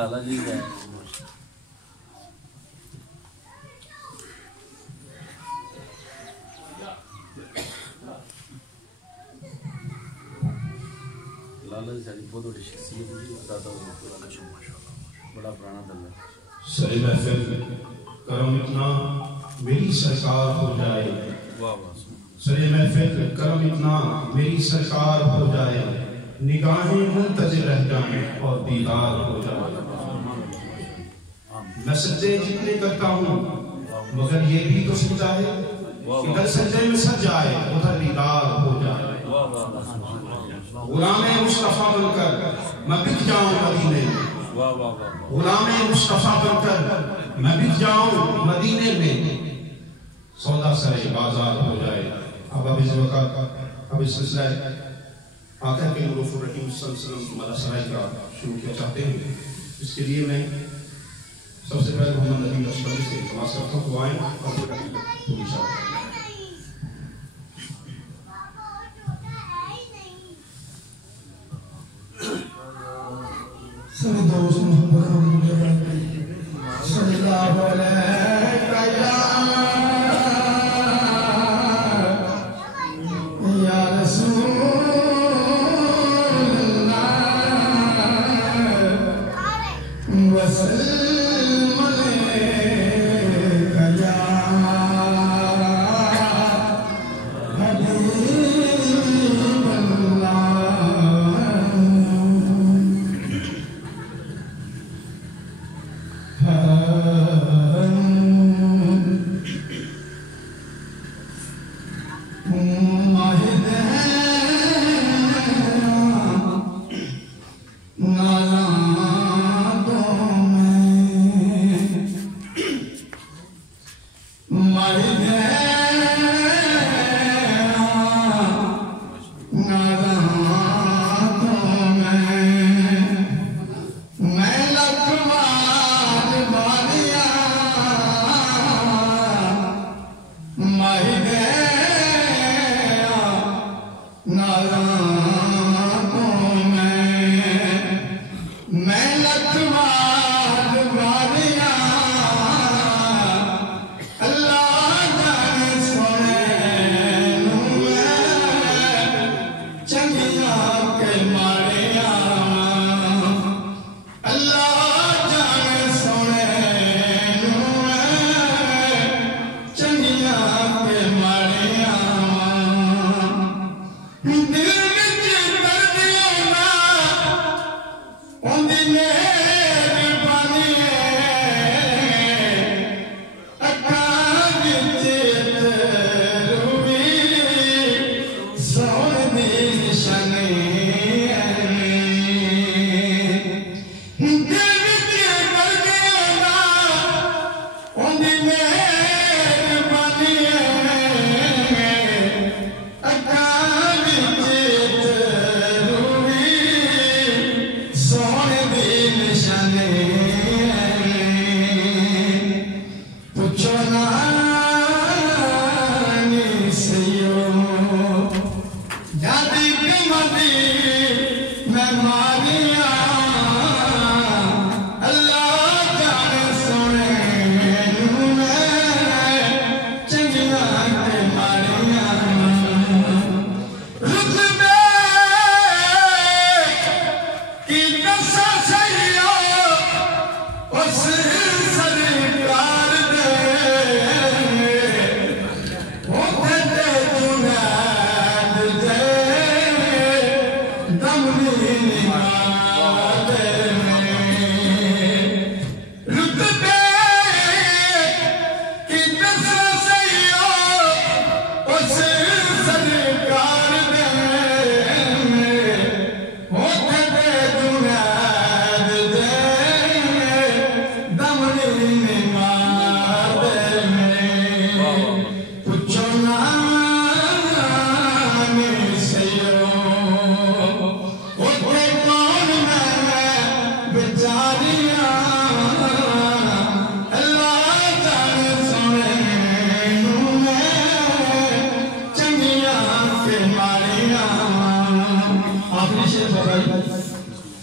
لالا جی گئے لالا جی ساری بہت بڑی شخصیت بڑا پرانا دل ہے. سید محفل کرم اتنا میری سرکار ہو جائے. سید محفل کرم اتنا میری سرکار ہو جائے. نگاہیں منتظر رہ جائیں اور دیدار ہو جائے. میں سجدے جتنے کرتا ہوں مگر یہ بھی تو سمجھا ہے کہ اگر سجدے میں سج جائے ادھر دیدار ہو جائے. غلام مصطفیٰ بن کر میں بک جاؤں مدینے میں. غلام مصطفیٰ بن کر میں بک جاؤں مدینے میں. سودا سرے بازار ہو جائے. اب اس وقت اب اس سلسلہ آقا کے نور الرحیم صلی اللہ علیہ وسلم مدہ سرائی کا شروع کیا چاہتے ہیں. اس کے لیے میں سب سے پہلے محمد نبی اشرفی سے تماس کرتا ہوں. دعائیں اور پوری شاہ سب دوست محمد صلی اللہ علیہ یا رسول اللہ وسلم علیکہ یا حبیب اللہ.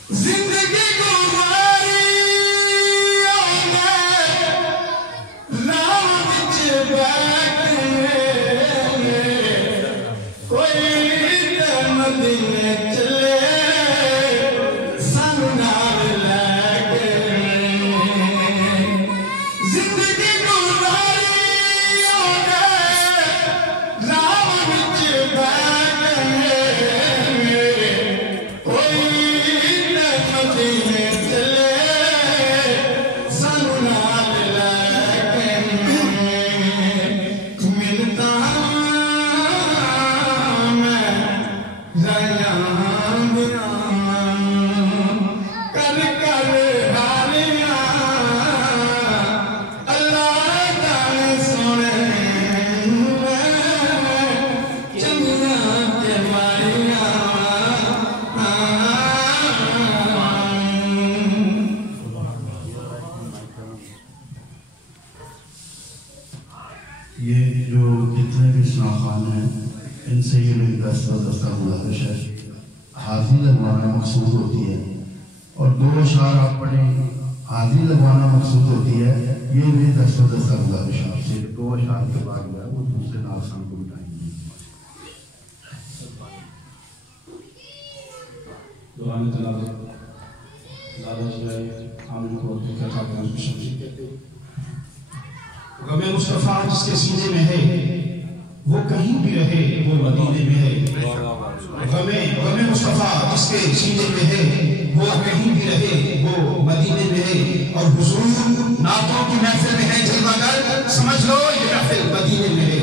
زندگی گزاری راہ وچ بیٹھے کوئی مدینے چلے سانو نال لے کے زندگی گزاری راہ وچ بیٹھے کوئی مدینے چلے سانو نال لے کے ملتا میں رایاں دیاں کر کر حالیاں اللہ جانے سونے چنگیاں تے ماریاں یہ جو جتنے بھی شناخوان ہیں ان سے یہ میری دستہ گزارش ہے حاضری لگوانا مقصود ہوتی ہے اور دو اشعار آپ پڑھیں حاضری لگوانا مقصود ہوتی ہے یہ میری دستہ گزارش آپ سے دو اشعار کے بعد جو ہے وہ دوسرے ناظرین کو بتائیں گے دوران تلاوت لالچ جائے عامل کو کہتا ہے غم مصطفیٰ جس کے سینے میں ہے وہ کہیں بھی رہے وہ مدینے میں ہے غم مصطفیٰ جس کے سینے میں ہے وہ کہیں بھی رہے وہ مدینے میں ہے اور حضور نعتوں کی محفل میں ہے جلوہ گر سمجھ لو یہ محفل مدینے میں ہے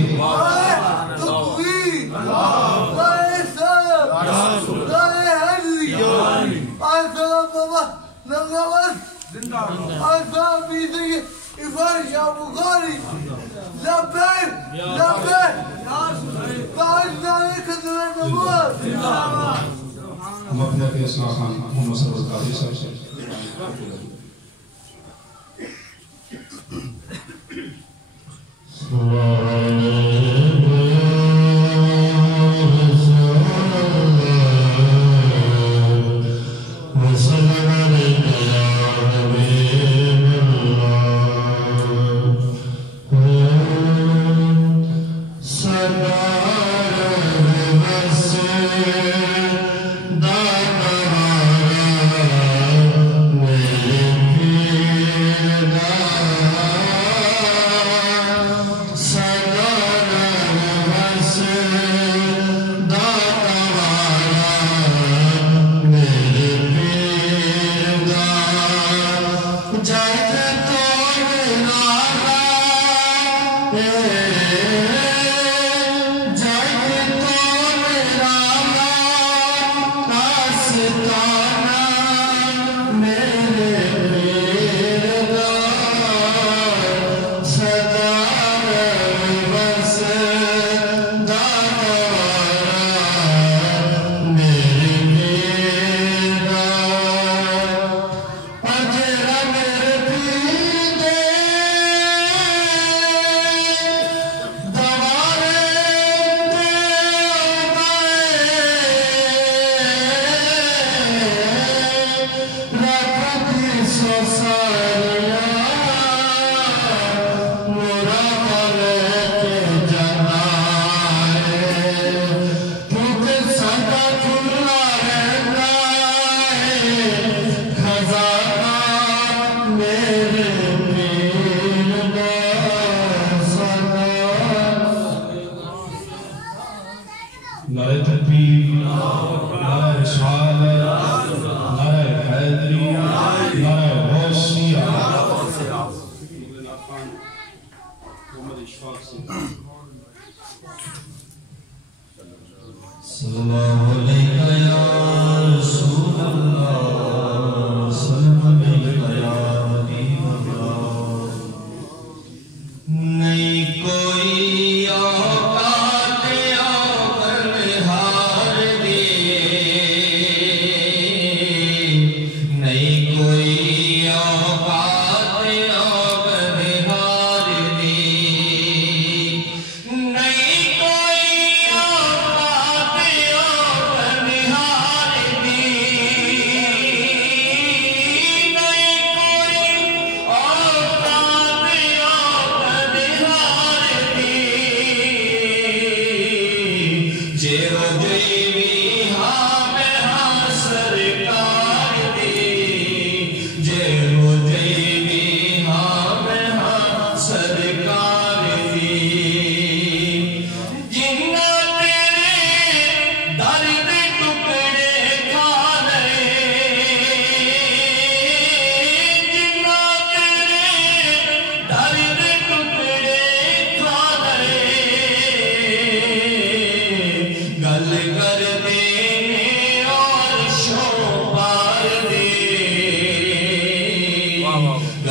ہم اپنے اپنے اسلام خان محمد صلی اللہ علیہ وسلم سے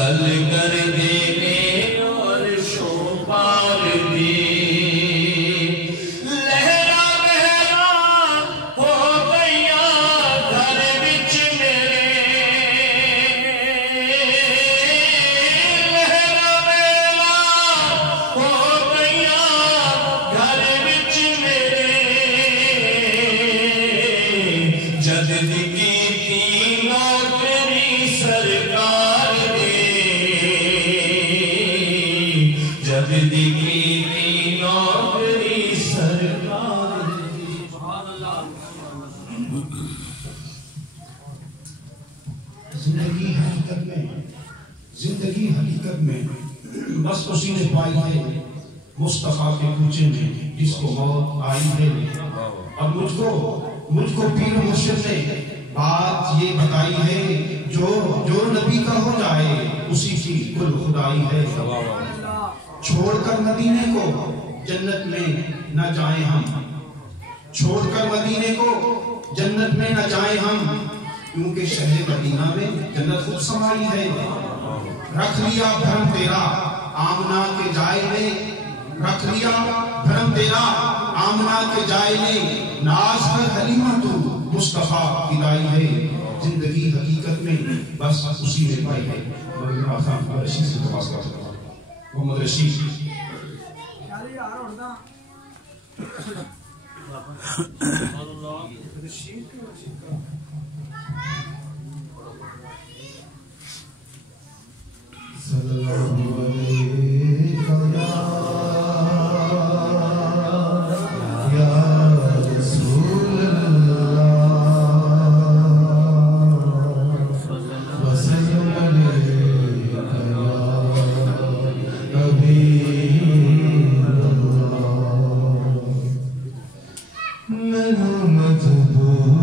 گل کر دینے اور شو پار دی لہرا بہرا ہو گیا گھر وچ میرے لہرا بہرا ہو گیا گھر وچ میرے جد کی نوکری سرکار دے جب دیکھی تھی نوکری سرکار دے زندگی حقیقت میں بس اسی نے پائی ہے مصطفیٰ کے کوچے میں جس کو موت آئی ہے اب مجھ کو پیر مرشد نے بات یہ بتائی ہے جو نبی کا ہو جائے اسی کی کل خدائی ہے چھوڑ کر مدینے کو جنت میں نہ جائیں ہم چھوڑ کر مدینے کو جنت میں نہ جائیں ہم کیونکہ شہر مدینہ میں جنت خود سمائی ہے رکھ لیا بھرم تیرا آمنہ کے جائے میں رکھ لیا بھرم تیرا آمنہ کے جائے میں ناز کر حلیمہ تو مصطفیٰ فدائی ہے زندگی حقیقت میں بس اسی نے پائی ہے محمد رشید سے تواز کرتا ہوں محمد رشید صلی اللہ علیہ یا رسول اللہ وسلم علیہ یا حبیب اللہ میں مجبوریات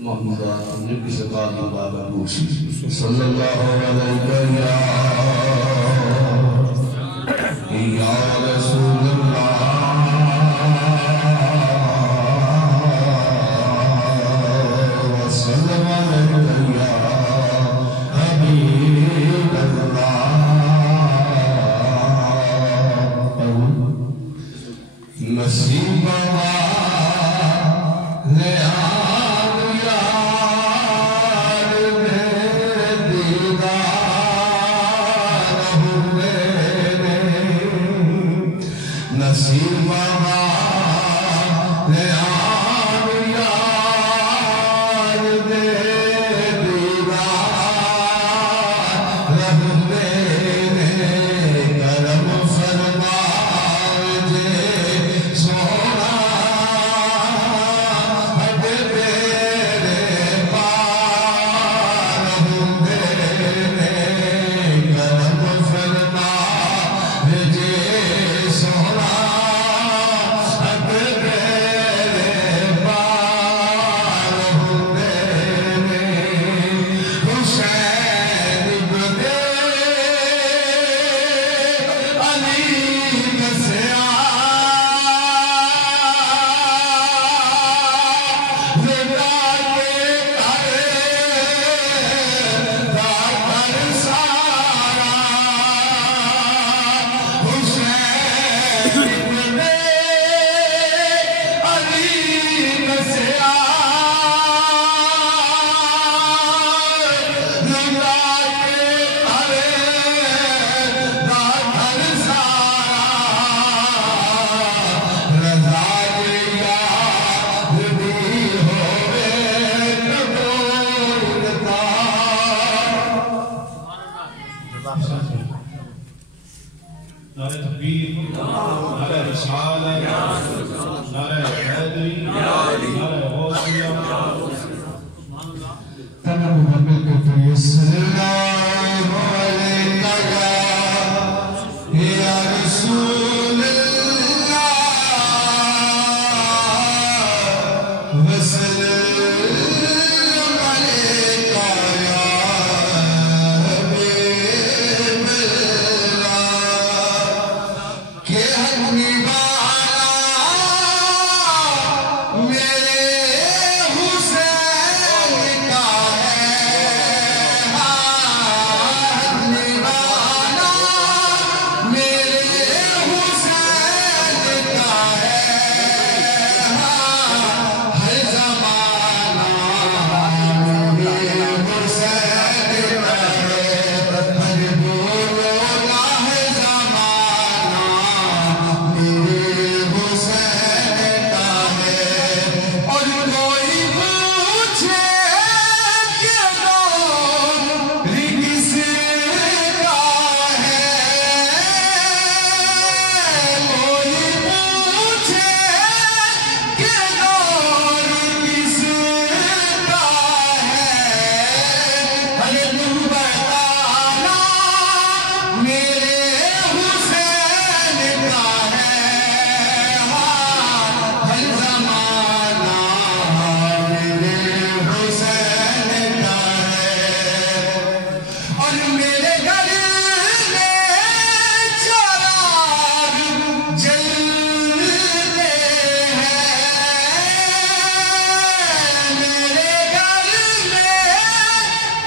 محمد نبی سے بعد بابا موسی صلی اللہ علیہ یا رسول اللہ نصیب والے آن یار دے دیدار ہوئے نصیب والے آن یار دے دیدار ہوئے کرم فرما نعرہ تکبیر، نعرہ رسالہ، نعرہ حیدری، نعرہ اویسیہ. تنم محمد کو پڑھئے سلام علیکہ یا رسول اللہ وسلم علیکہ یا حبیب اللہ کہ حکمی والا میرے حسین کا ہے حکمی والا میرے حسین کا ہے ہر زمانہ میرے حسین کا ہے ہر بولا ہے زمانہ میرے حسین کا ہے اور کوئی پوچھے کہ دور کس کا ہے کوئی پوچھے کہ دور کس کا ہے ہر بتانا میرے حسین کا ہے ہر زمانہ میرے حسین کا ہے اور میرے گھر میں چراغ جلتے ہیں میرے گھر میں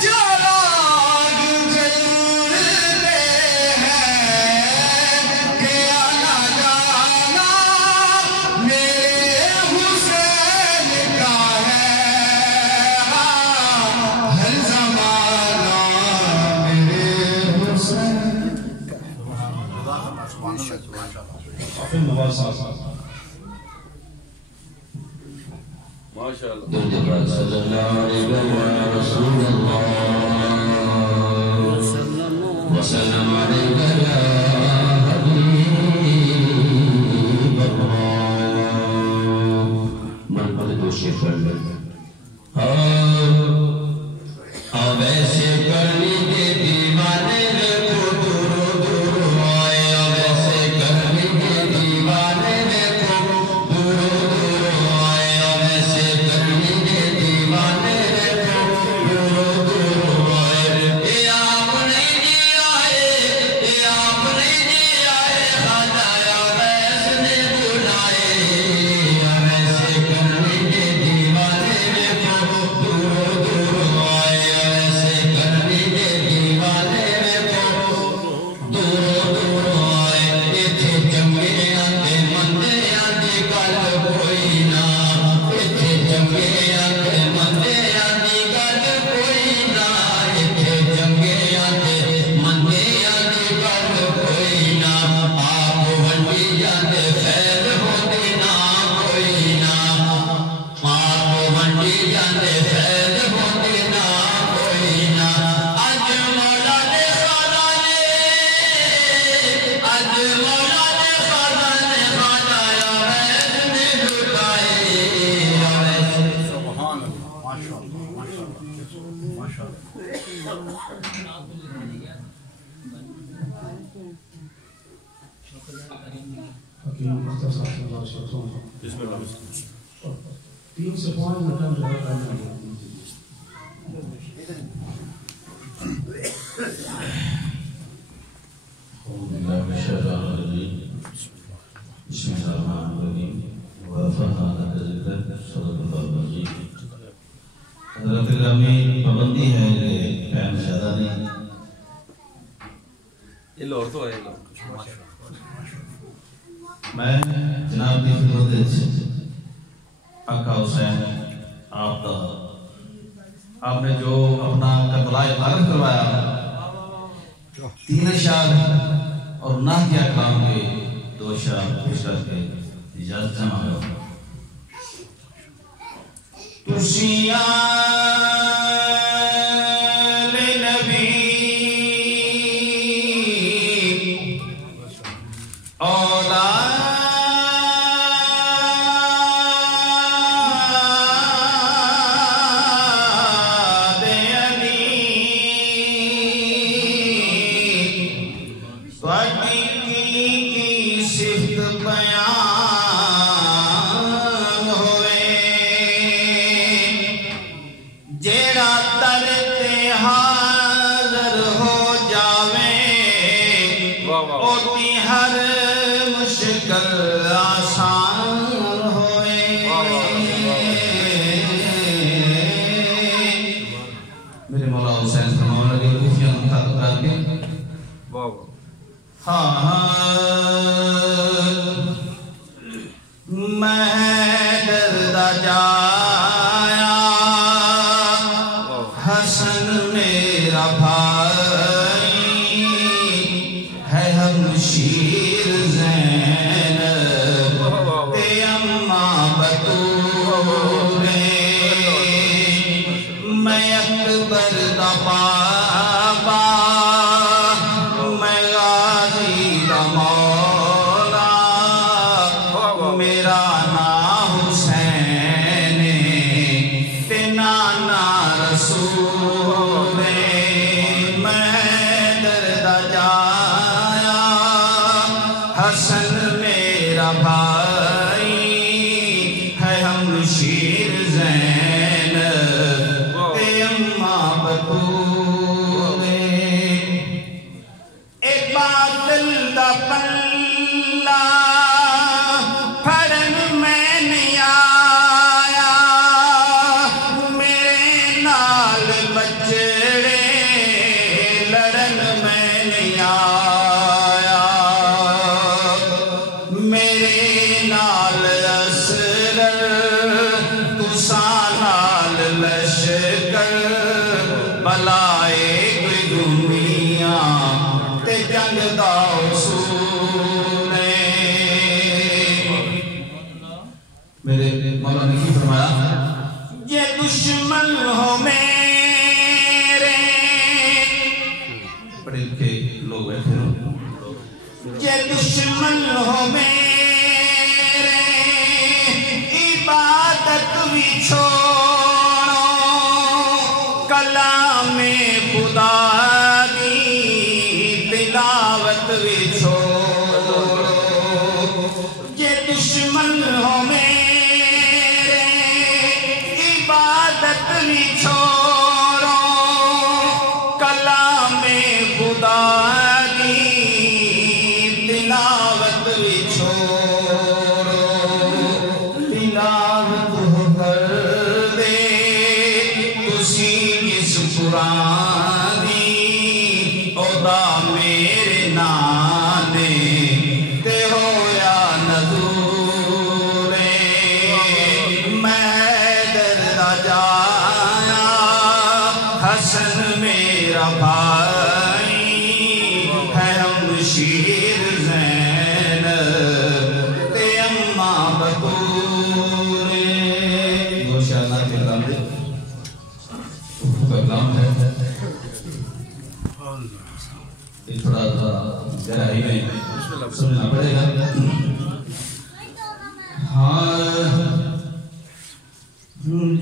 چراغ جلتے ہیں کہ آنا جانا میرے حسین کا ہے ہر زمانہ میرے حسین حافظ نواز صاحب. ماشاءاللہ. صلی اللہ علیہ رسول اللہ وسلم علیہ یا حبیب اللہ. من پر دو شیخ کر لیں اویسے کرنی کے دیوانے دیکھو دور دور آئے اویسے کرنی کے دیوانے دیکھو دور دور آئے اویسے کرنی کے دیوانے دیکھو دور دور آئے اے آپ نہیں جی آئے اے آپ نہیں جی تین سے پانچ منٹ بسم اللہ الرحمن الرحیم حضرت گرامی پابندی ہے کہ ٹائم زیادہ نہیں یہ لوگ تو آئے میں جناب کی خدمت آقا حسین آپ نے جو اپنا کربلا عارف کروایا 3 اشعار اور نہ کیا کلام کے 2 اشعار پیش کر کے اجازت سے مانگا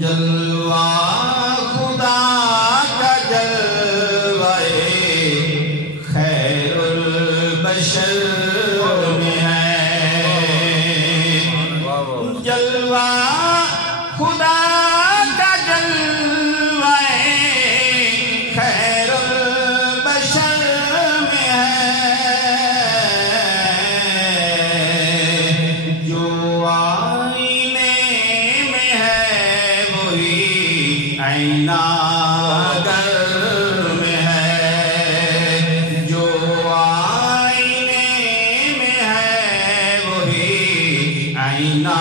جلوہ خدا کا جلوہ خدا کا جلوہ خیر البشر میں ہے، جو آئینے میں ہے وہی آئینہ گر میں ہے، جو آئینے میں ہے وہی آئینہ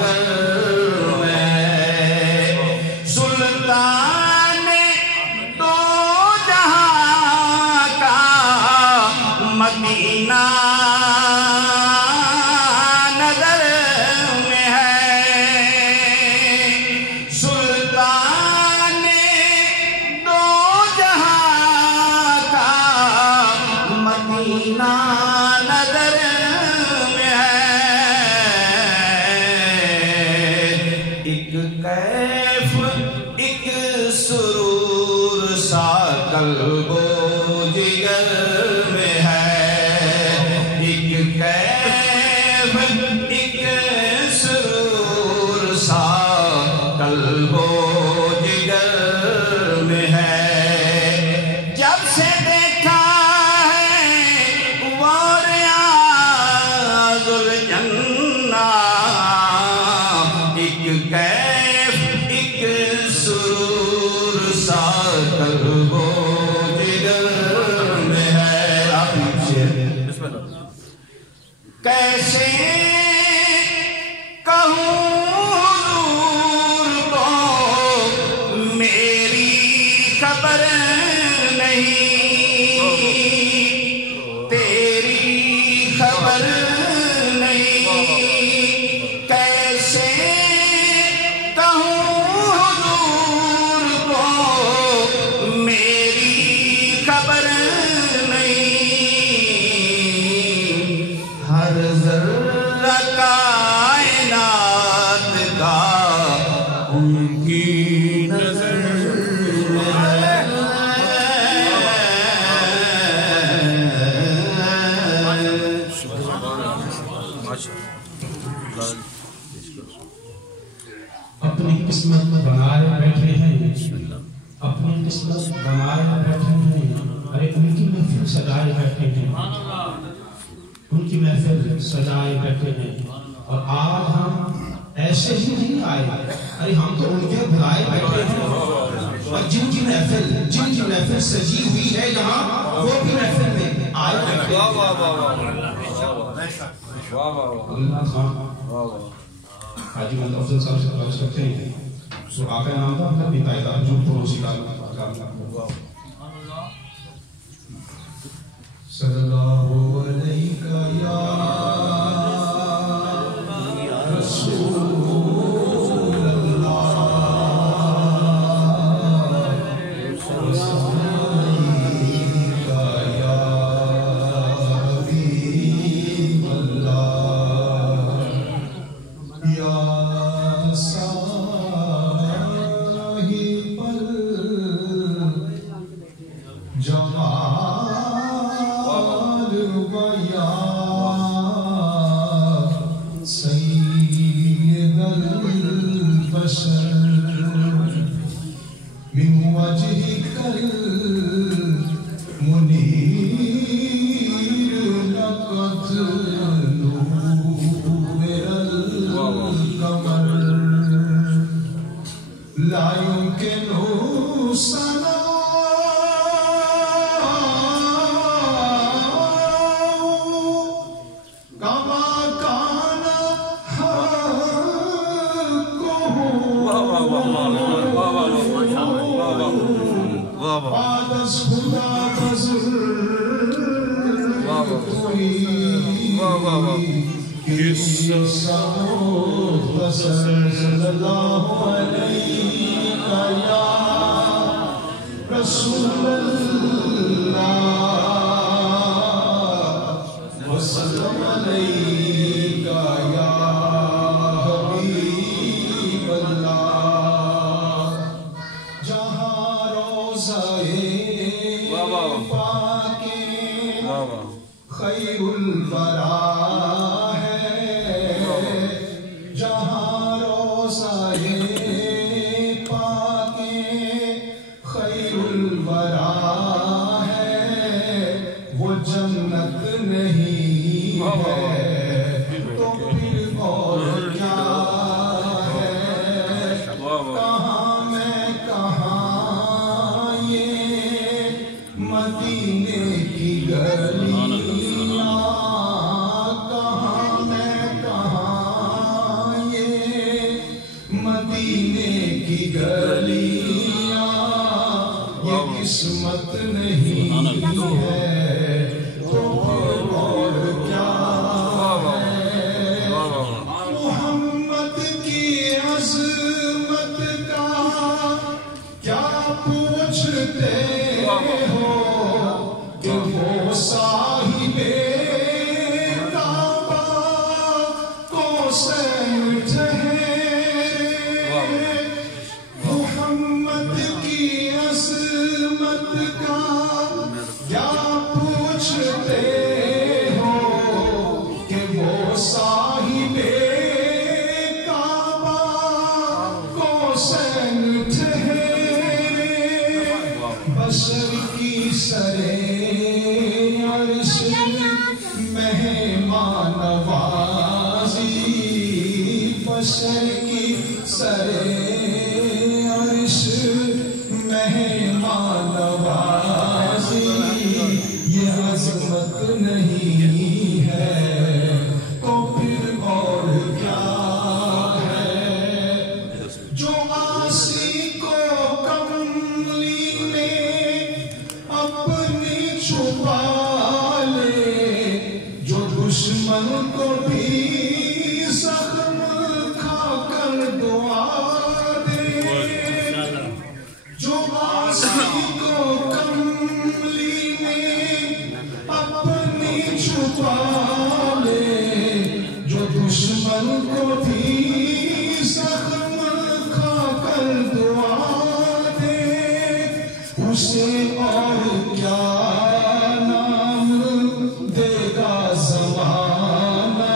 گر میں ہے، سلطان دو جہاں کا مدینہ نظر میں ہے، سلطان دو جہاں کا مدینہ نظر میں ہے، ایک کیف ایک سرور سا قلب و جگر میں ہے، ایک کیف ایک سرور سا قلب و جگر میں ہے، جب سے دیکھا ہے وہ ریاض الجنہ، ایک کیف ایک سرور سا قلب و جگر میں ہے۔ آخری شعر کیسے کہوں حضور کو میری خبر نہیں، تیری خبر نہیں، کیسے کہوں حضور کو میری خبر نہیں، ہر ذرہ کائنات کا ان کی نظر میں ہے۔ اپنی قسمت بنائے بیٹھے ہیں، اپنی قسمت بنائے بیٹھے ہیں، ارے ان کی محفل سجائے بیٹھے ہیں، ان کی محفل سجائے بیٹھے ہیں، اور آج ہم ایسے ہی نہیں آئے، ارے ہم تو ان کے بلائے بیٹھے ہیں، اور جن کی محفل سجی ہوئی ہے یہاں وہ بھی محفل میں آئے بیٹھے ہیں۔ اللہ خان حاجی محمد افضل صاحب سے بات کرتے ہیں، تو آقا نام تھا اپنا بھی تائیدہ جو پروسی کا صلی اللہ علیہ یا رسول اللہ، صلی علیہ یا حبیب اللہ، یا صاحب الجمال و یا سید البشر، من وجهك المنير لقد نور القمر، لا يمكن صلی اللہ علیہ یا رسول اللہ، وسلم علیہ یا حبیب اللہ، جہاں روضہ پاک خیر الورا ہے، جہاں روزائے پاک خیر الورا ہے وہ جنت نہیں ہے تو پھر اور کیا ہے کہاں میں کہاں یہ مدینے کی گلیاں کہاں میں کہاں یہ مدینے کی گلیاں یہ قسمت نہیں ہے تو پھر اور کیا ہے محمد کی عظمت کا کیا پوچھتے ہو کہ وہ صاحب کعبہ کو سین ٹھہرے محمد کی عظمت کا کیا پوچھتے ہو کہ وہ صاحب کعبہ کو سین ٹھہرے بشر کی سرے عرش مہمان نوازی بشر کی سرے عرش مہمان نوازی یہ عظمت نہیں ہے تو پھر اور کیا ہے جو عاصی کو کملی میں اپنی چھپا لے جو دشمن کو بھی زخم کھا کر دعا دے جو عاصی کو کملی میں اپنی چھپا لے جو دشمن کو بھی زخم کھا کر دعا دے اسے اور کیا نام دے گا زمانہ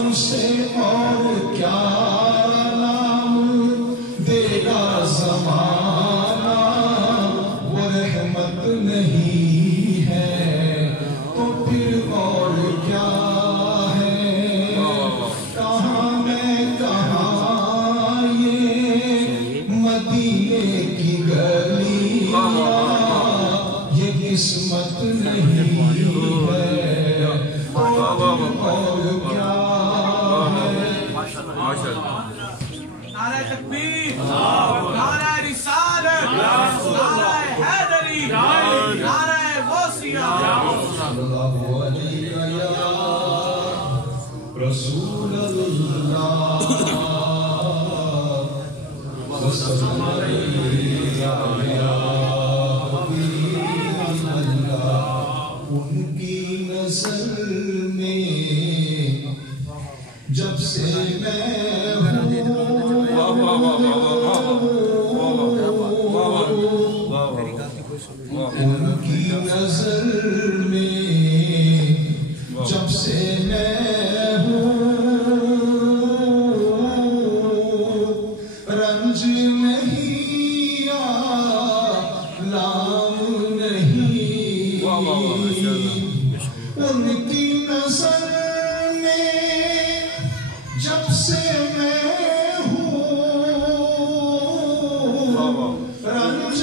اسے اور کیا نام دے گا زمانہ وہ رحمت نہیں ہے تو پھر اور کیا ہے کہاں میں کہاں یہ مدینے کی گلیاں یہ قسمت نہیں ہے اور کیا ہے نعرہ تکبیر نعرہ رسالت نعرہ حیدری نعرہ اویسیہ صلی اللہ علیہ یا رسول اللہ وسلم علیہ یا حبیب اللہ ان کی نظر میں جب سے میں ان کی نظر میں جب سے میں ہوں رنج نہیں لام نہیں ان کی نظر میں جب سے میں ہوں رنج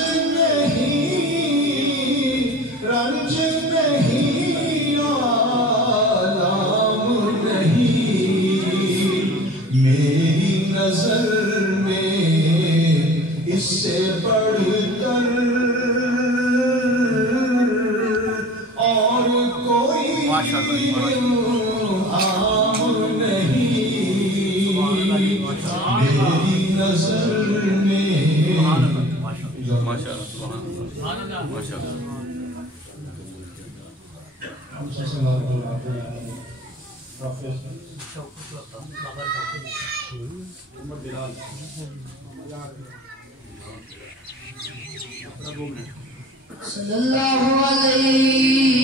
رنج نہیں آلام نہیں میری نظر میں اس سے بڑھ کر اور کوئی عام نہیں میری نظر میں ماشاءاللہ صلی اللہ علیہ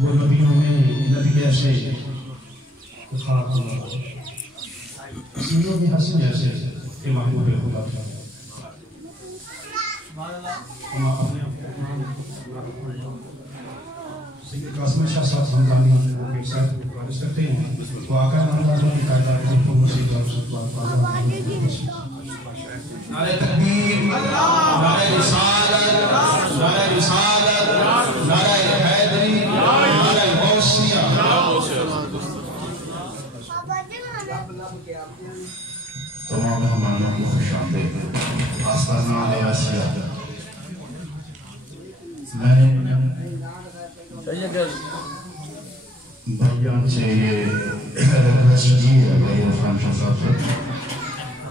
وہ نبیوں میں نبی ایسے سنوں میں حسن ایسے کہ محبوب خدا ہم اپنے سید قاسم شاہ صاحب ہمدانی وہ ایک ساتھ گزارش کرتے ہیں وہ آقا نامداروں کی تعداد کو مسجد اور نعرہ تکبیر، نعرہ رسالت، نعرہ رسالت، نعرہ حیدری، نعرہ اویسیہ. تمام مہمانوں کو خوش آمدید. آستانہ اویسیہ. میں بھائیان سے یہ ریکویسٹ کی ہے بھائی عرفان شاہ صاحب سے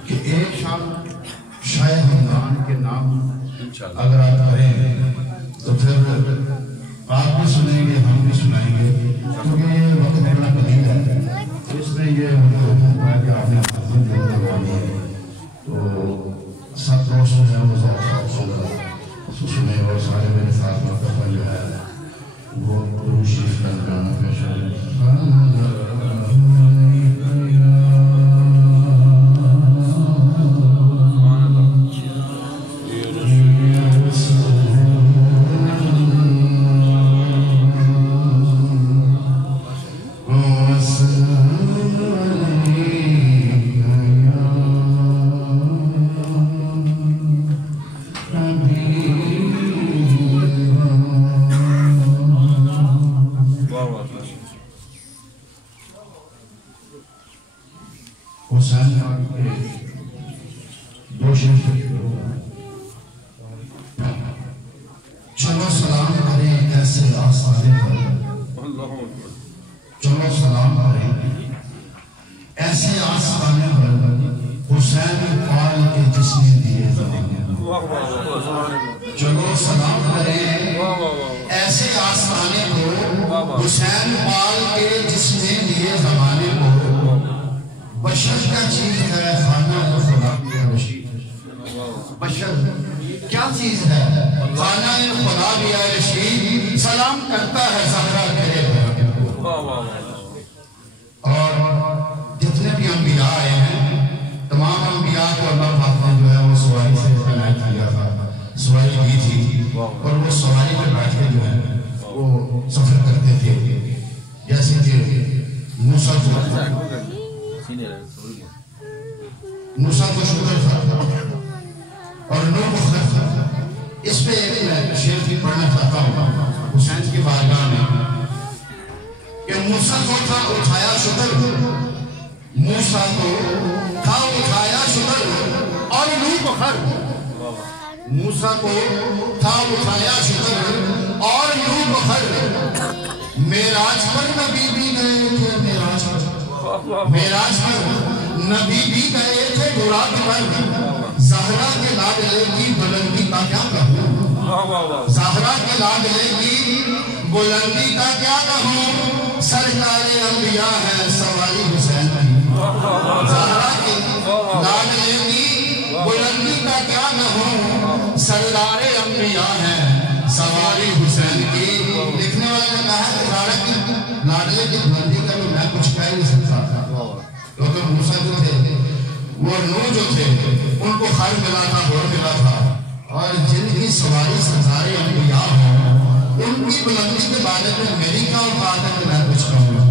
کہ ایک شاہ ہمدان کے نام اگر آپ کریں تو پھر آپ بھی سنیں گے ہم بھی سنائیں گے کیونکہ یہ وقت بڑا قدیم ہے اس میں یہ حکم ہے کہ آپ نے حضرت جو لگوانی ہے تو سب دوستوں ہیں وہ سب سنیں اور سارے میرے ساتھ مرتبہ جو ہے وہ درود شریف کا گانا پیش ہے. حسین پال کے جس نے لیے زمانے کو بشر کا چیز ہے خانہ خدا بیا رشید بشر کیا چیز ہے خانہ خدا بیا رشید سلام کرتا ہے زہرا کرے اور جتنے بھی انبیاء آئے ہیں تمام انبیاء کو اللہ پاک نے جو ہے وہ سواری سے عنایت کیا تھا سواری کی تھی اور وہ سواری پہ بیٹھ کے جو ہے وہ سفر کرتے تھے جیسے کہ موسیٰ کو شکر تھا اور نوح کو خیر تھا. اس پہ ایک شعر بھی پڑھنا چاہتا ہوں حسین کی بارگاہ میں کہ موسیٰ کو تھا اٹھایا شکر موسیٰ کو تھا اٹھایا شکر اور نوح کو خیر موسیٰ کو تھا اٹھایا شکر اور نوح کو خیر معراج پر نبی بھی گئے تھے معراج پر نبی بھی گئے تھے براق پر زہرا کے لاڈلے کی بلندی کا کیا کہوں زہرا کے لاڈلے کی بلندی کا کیا کہوں سرکار انبیاء ہے سواری حسین کی زہرا کے لاڈلے کی بلندی کا کیا کہوں سردار انبیاء ہے سواری حسین کی. لکھنے والے نے کہا کہ زہرا کی لاڈلے کی بلندی کا میں کچھ کہہ نہیں سکتا تھا کیونکہ موسیٰ جو تھے وہ نوح جو تھے ان کو خیر ملا تھا غور ملا تھا اور جن کی سواری سردار انبیاء ہوں ان کی بلندی کے بارے میں میری کیا بات ہے کہ میں کچھ کہوں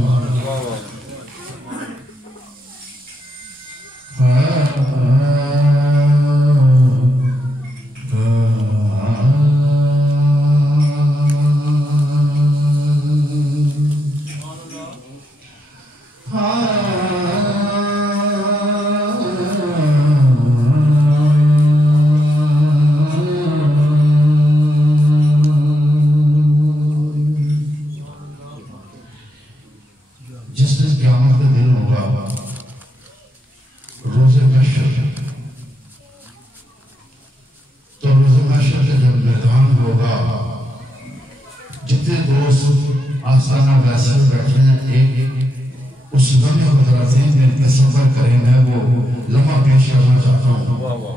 آستانہ ویسے بیٹھے ہیں ایک اس لمحے کو ذرا ذہن میں تصور کریں میں وہ لمحہ پیش کرنا چاہتا ہوں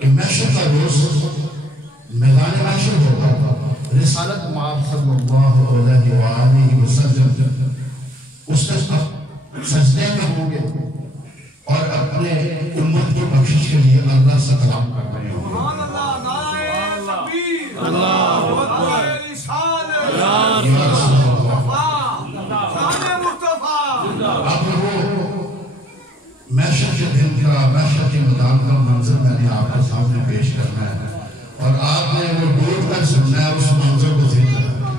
کہ محشر کا روز میدان محشر ہوگا رسالت مآب صلی اللہ علیہ وآلہ وسلم اس کے سجدے میں ہوں گے اور اپنے امت کی بخشش کے لیے اللہ سے کلام کر رہے ہوں گے. محشر کے دن کا محشر کے میدان کا منظر میں نے آپ کے سامنے پیش کرنا ہے اور آپ نے وہ ڈوٹ کر سننا ہے اس منظر کو ذکر کرنا ہے.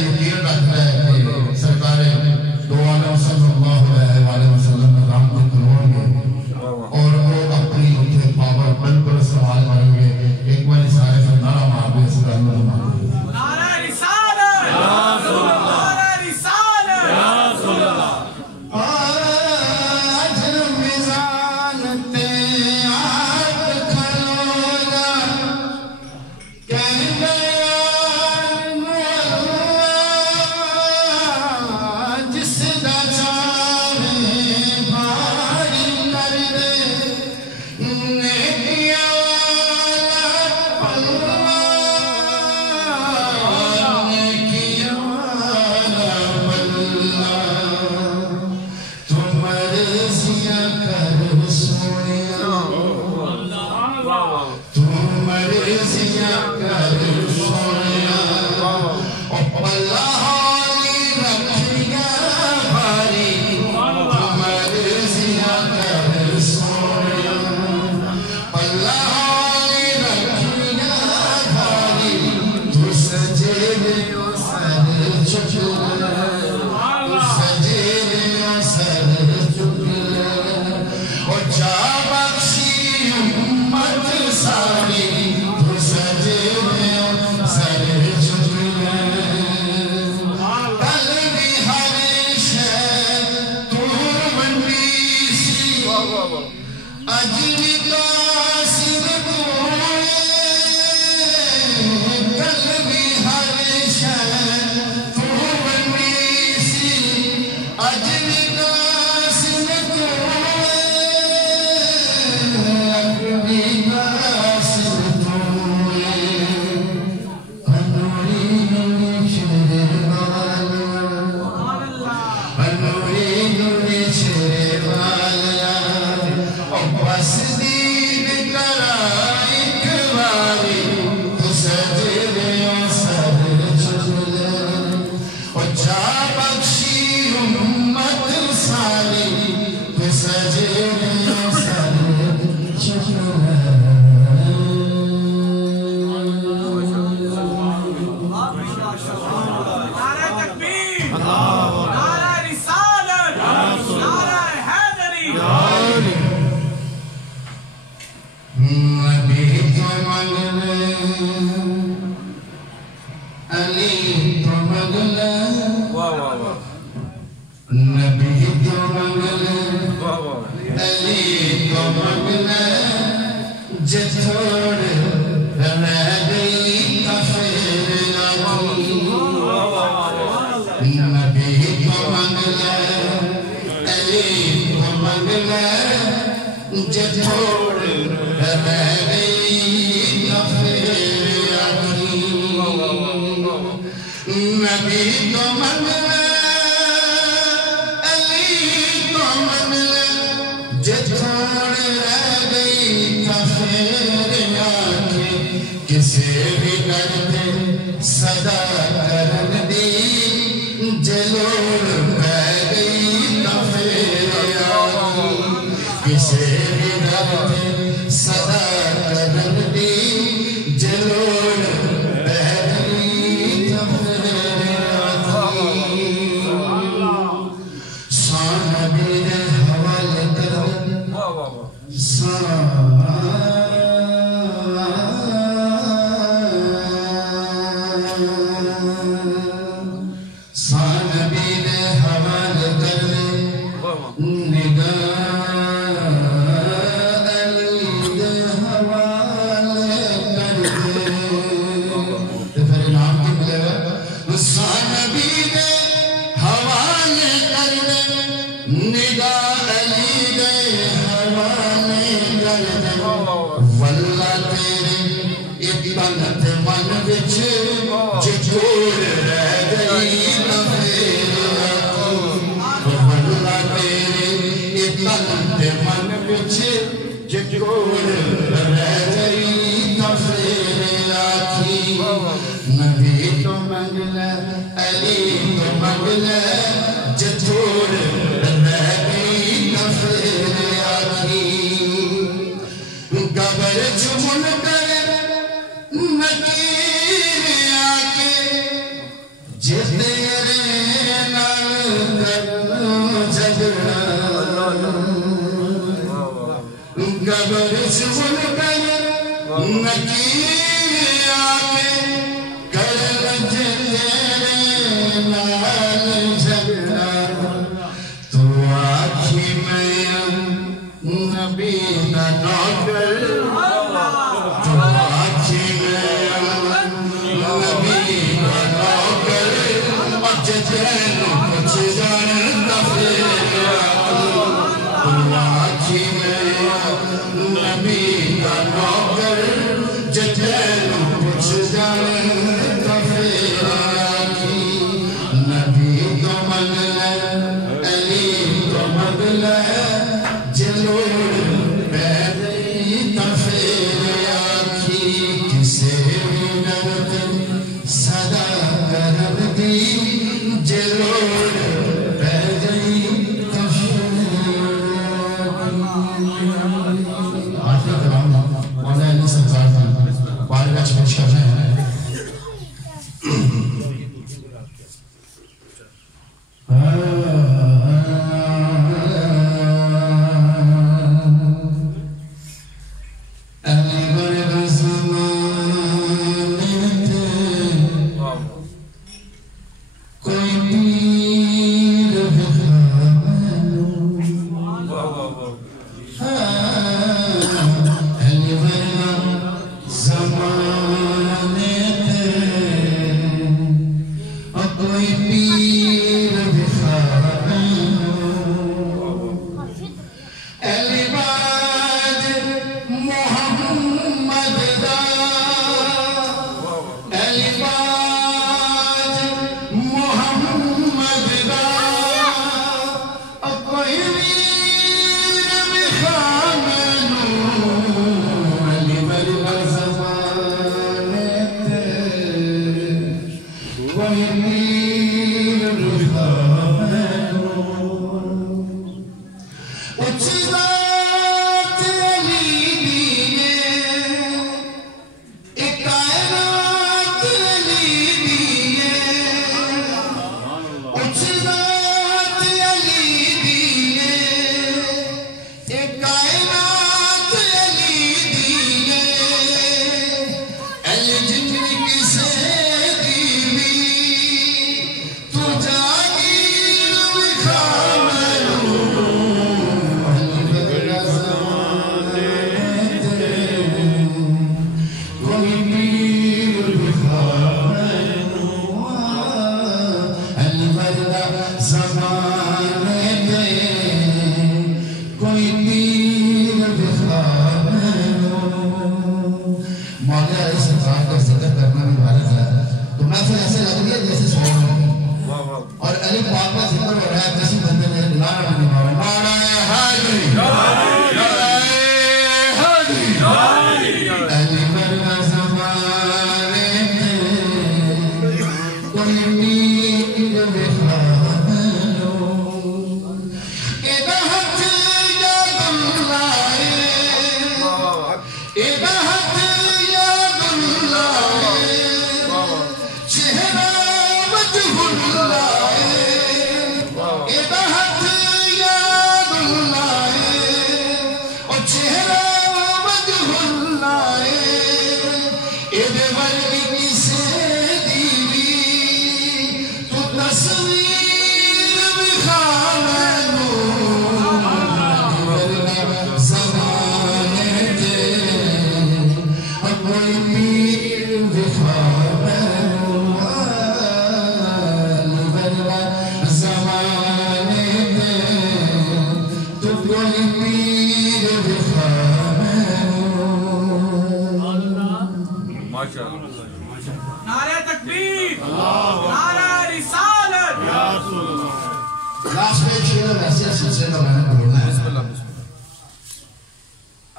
یقین رکھ رہا ہے کہ سرکار دو عالم صلی اللہ علیہ وسلم کا رام کو کھلوڑ گے اور وہ اپنی اتھے پاور بلکل سوال کریں گے. ایک بار سارے فنارہ مار دے سکر اللہ مار دے. نعرہ رسالت یا رسول اللہ، نعرہ رسالت یا رسول اللہ. آج میزان تے آت کھلونا کہنے جس دا چاہے بھاری کر دے نیکیاں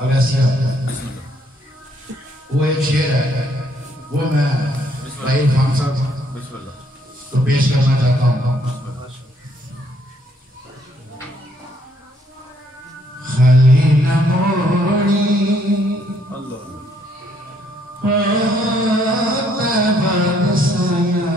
اویسیہ وہ ایک شعر ہے، وہ میں عرفان صاحب تو پیش کرنا چاہتا ہوں. خلیل موڑی پاتا برسایا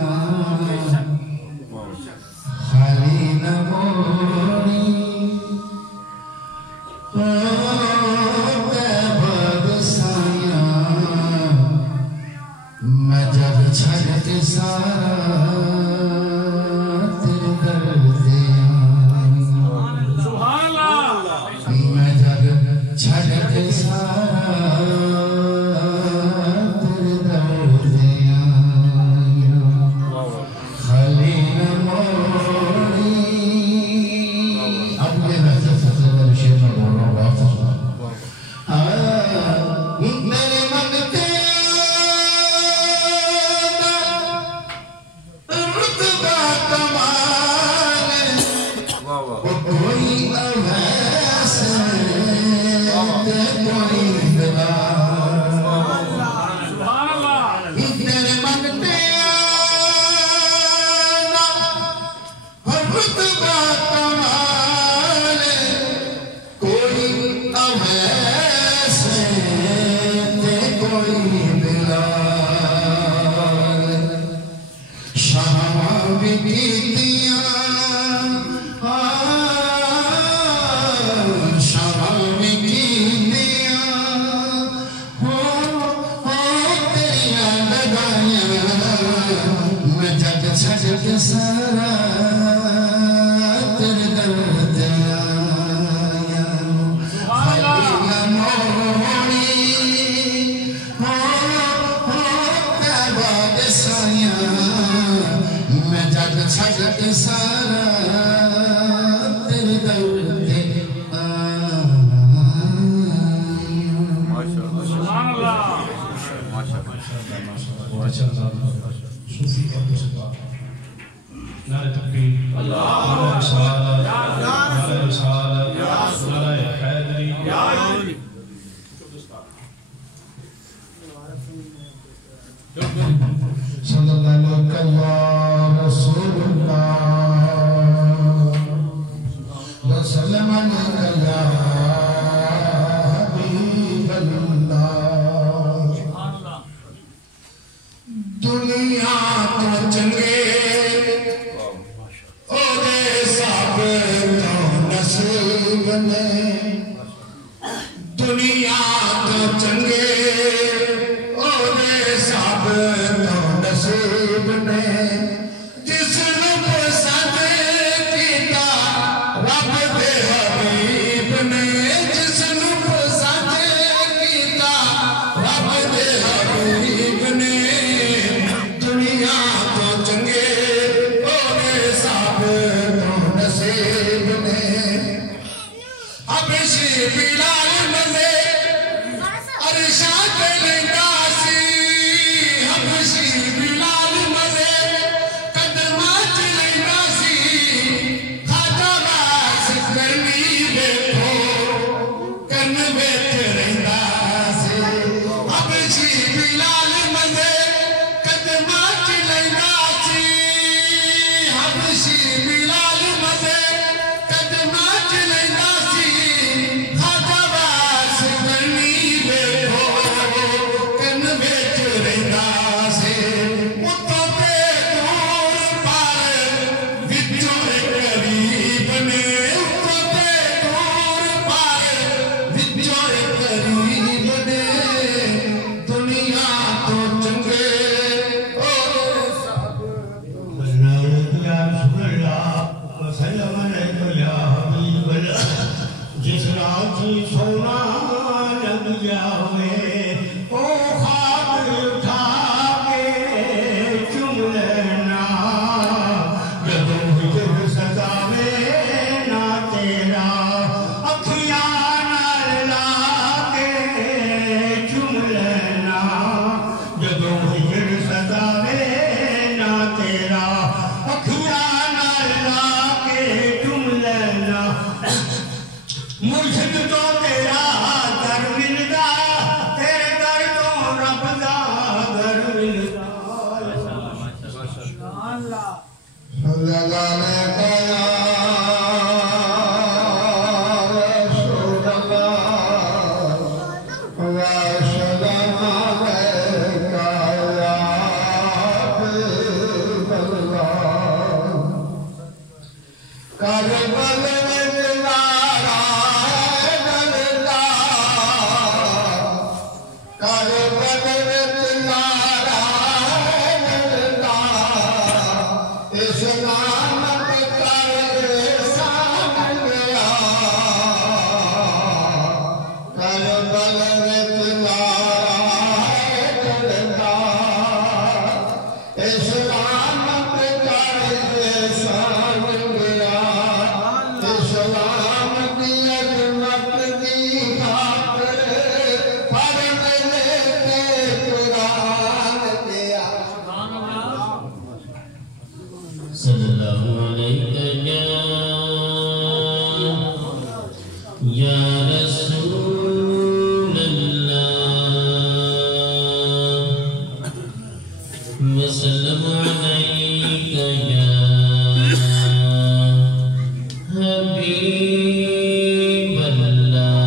کوئی بلال شاہ بھی کیتیاں شاہ بھی کیتیاں تیریاں لگائیاں میں جگ چھڑ کے سارا تیرے در تے آیا خالی موڑی تیبہ دے سائیاں میں جگ چھڑ کے سارا تیرے در تے آیا صوفی کا مصطفیٰ نعرہ تکبیر نعرہ رسالت نعرہ رسالت نعرہ حیدری صلی اللہ علیہ یا رسول اللہ وسلم علیہ یا حبیب اللہ دنیا تو چنگے اورے سب تو نصیب نے دنیا تو چنگے اورے سب تو نصیب نے جس نو پسند کیتا رب دے حبیب نے جس نو پسند کیتا رب دے حبیب نے دنیا تو چنگے اورے سب تو نصیب نے حبشی بلال مزے عرشاں تے لیندہ سی حبشی بلال مزے قدماں چ لیندہ سی خواجہ باس کرنی بیٹھو کن بیٹھ رہندا سی حبشی بلال مزے قدماں چ لیندہ سی حبشی بلال مزے قدماں چ لیندہ سی خواجہ باس کرنی بیٹھو کن بیٹھ رہندا سی اتوں تے دور پار وچوں قریب نے اتوں تے دور پار وچوں قریب نے دنیا تو چنگے اور سب جس رات سونا لگ جاوے او خواب اٹھا کے چم لینا جدوں ہجر سجاوے نا تیرا اکھیاں نال لا کے چم لینا جدوں ہجر سجاوے نا تیرا اکھیاں نال لا کے چم لینا مرشد تو تیرا در ملدا تیرے در تو رب دا در ملدا اللہ نے کہا رسول اللہ وسلام علیکہ یا حبیب اللہ کربل میں دلارا کربل میں دلارا اسلام کے کر سان گیا کربل میں دلارا اسلام کے کر سان گیا اسلام کی عظمت کی خاطر پڑھ لے کے قرآن کیا صلی اللہ علیہ یا رسول اللہ وسلم علیکہ یا حبیب اللہ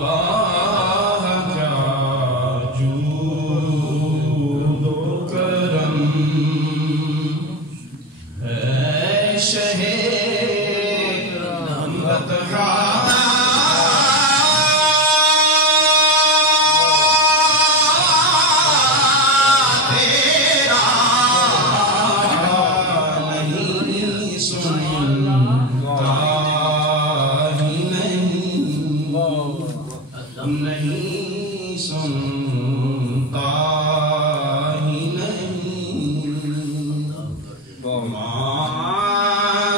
واہ نہیں سنتا ہی نہیں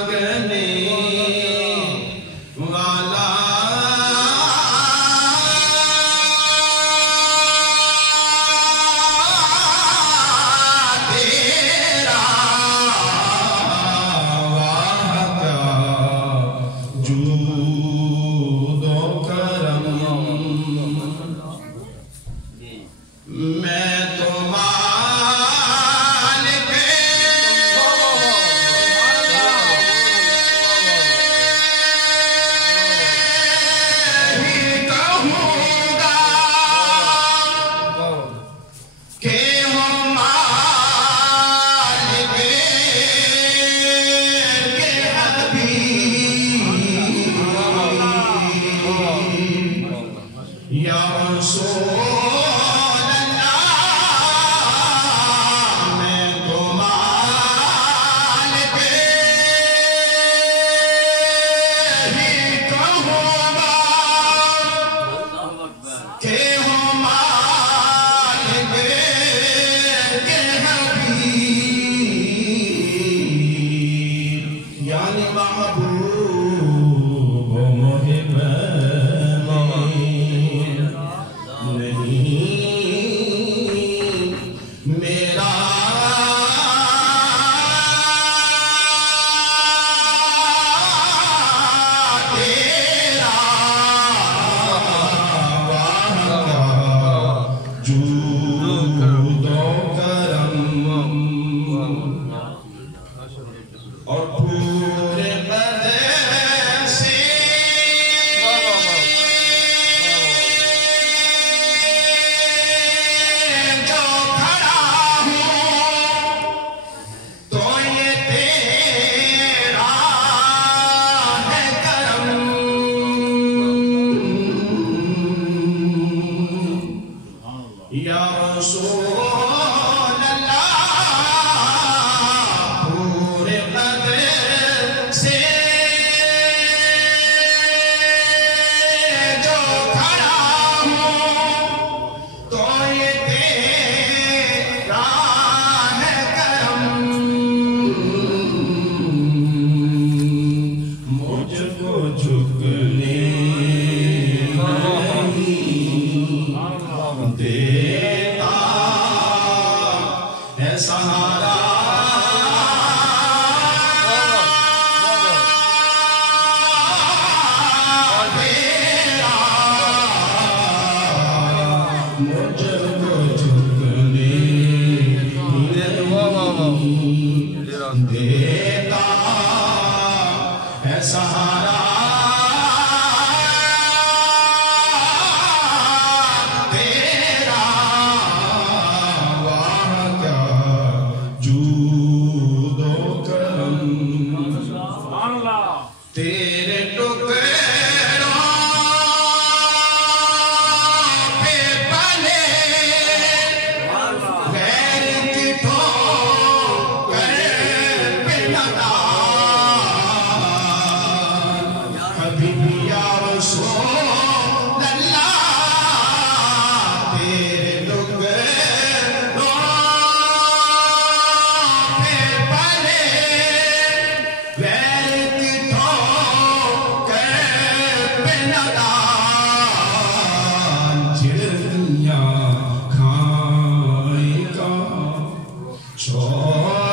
مانگنے والا تیرا واہ کیا جود و کرم میں تو مالک ہی کہوں گا کہ ہوں مالک کے حبیب یا رسول اور پورے بدن سے جو کھڑا ہوں تو یہ تیرا ہے کرم یا رسول چھوڑ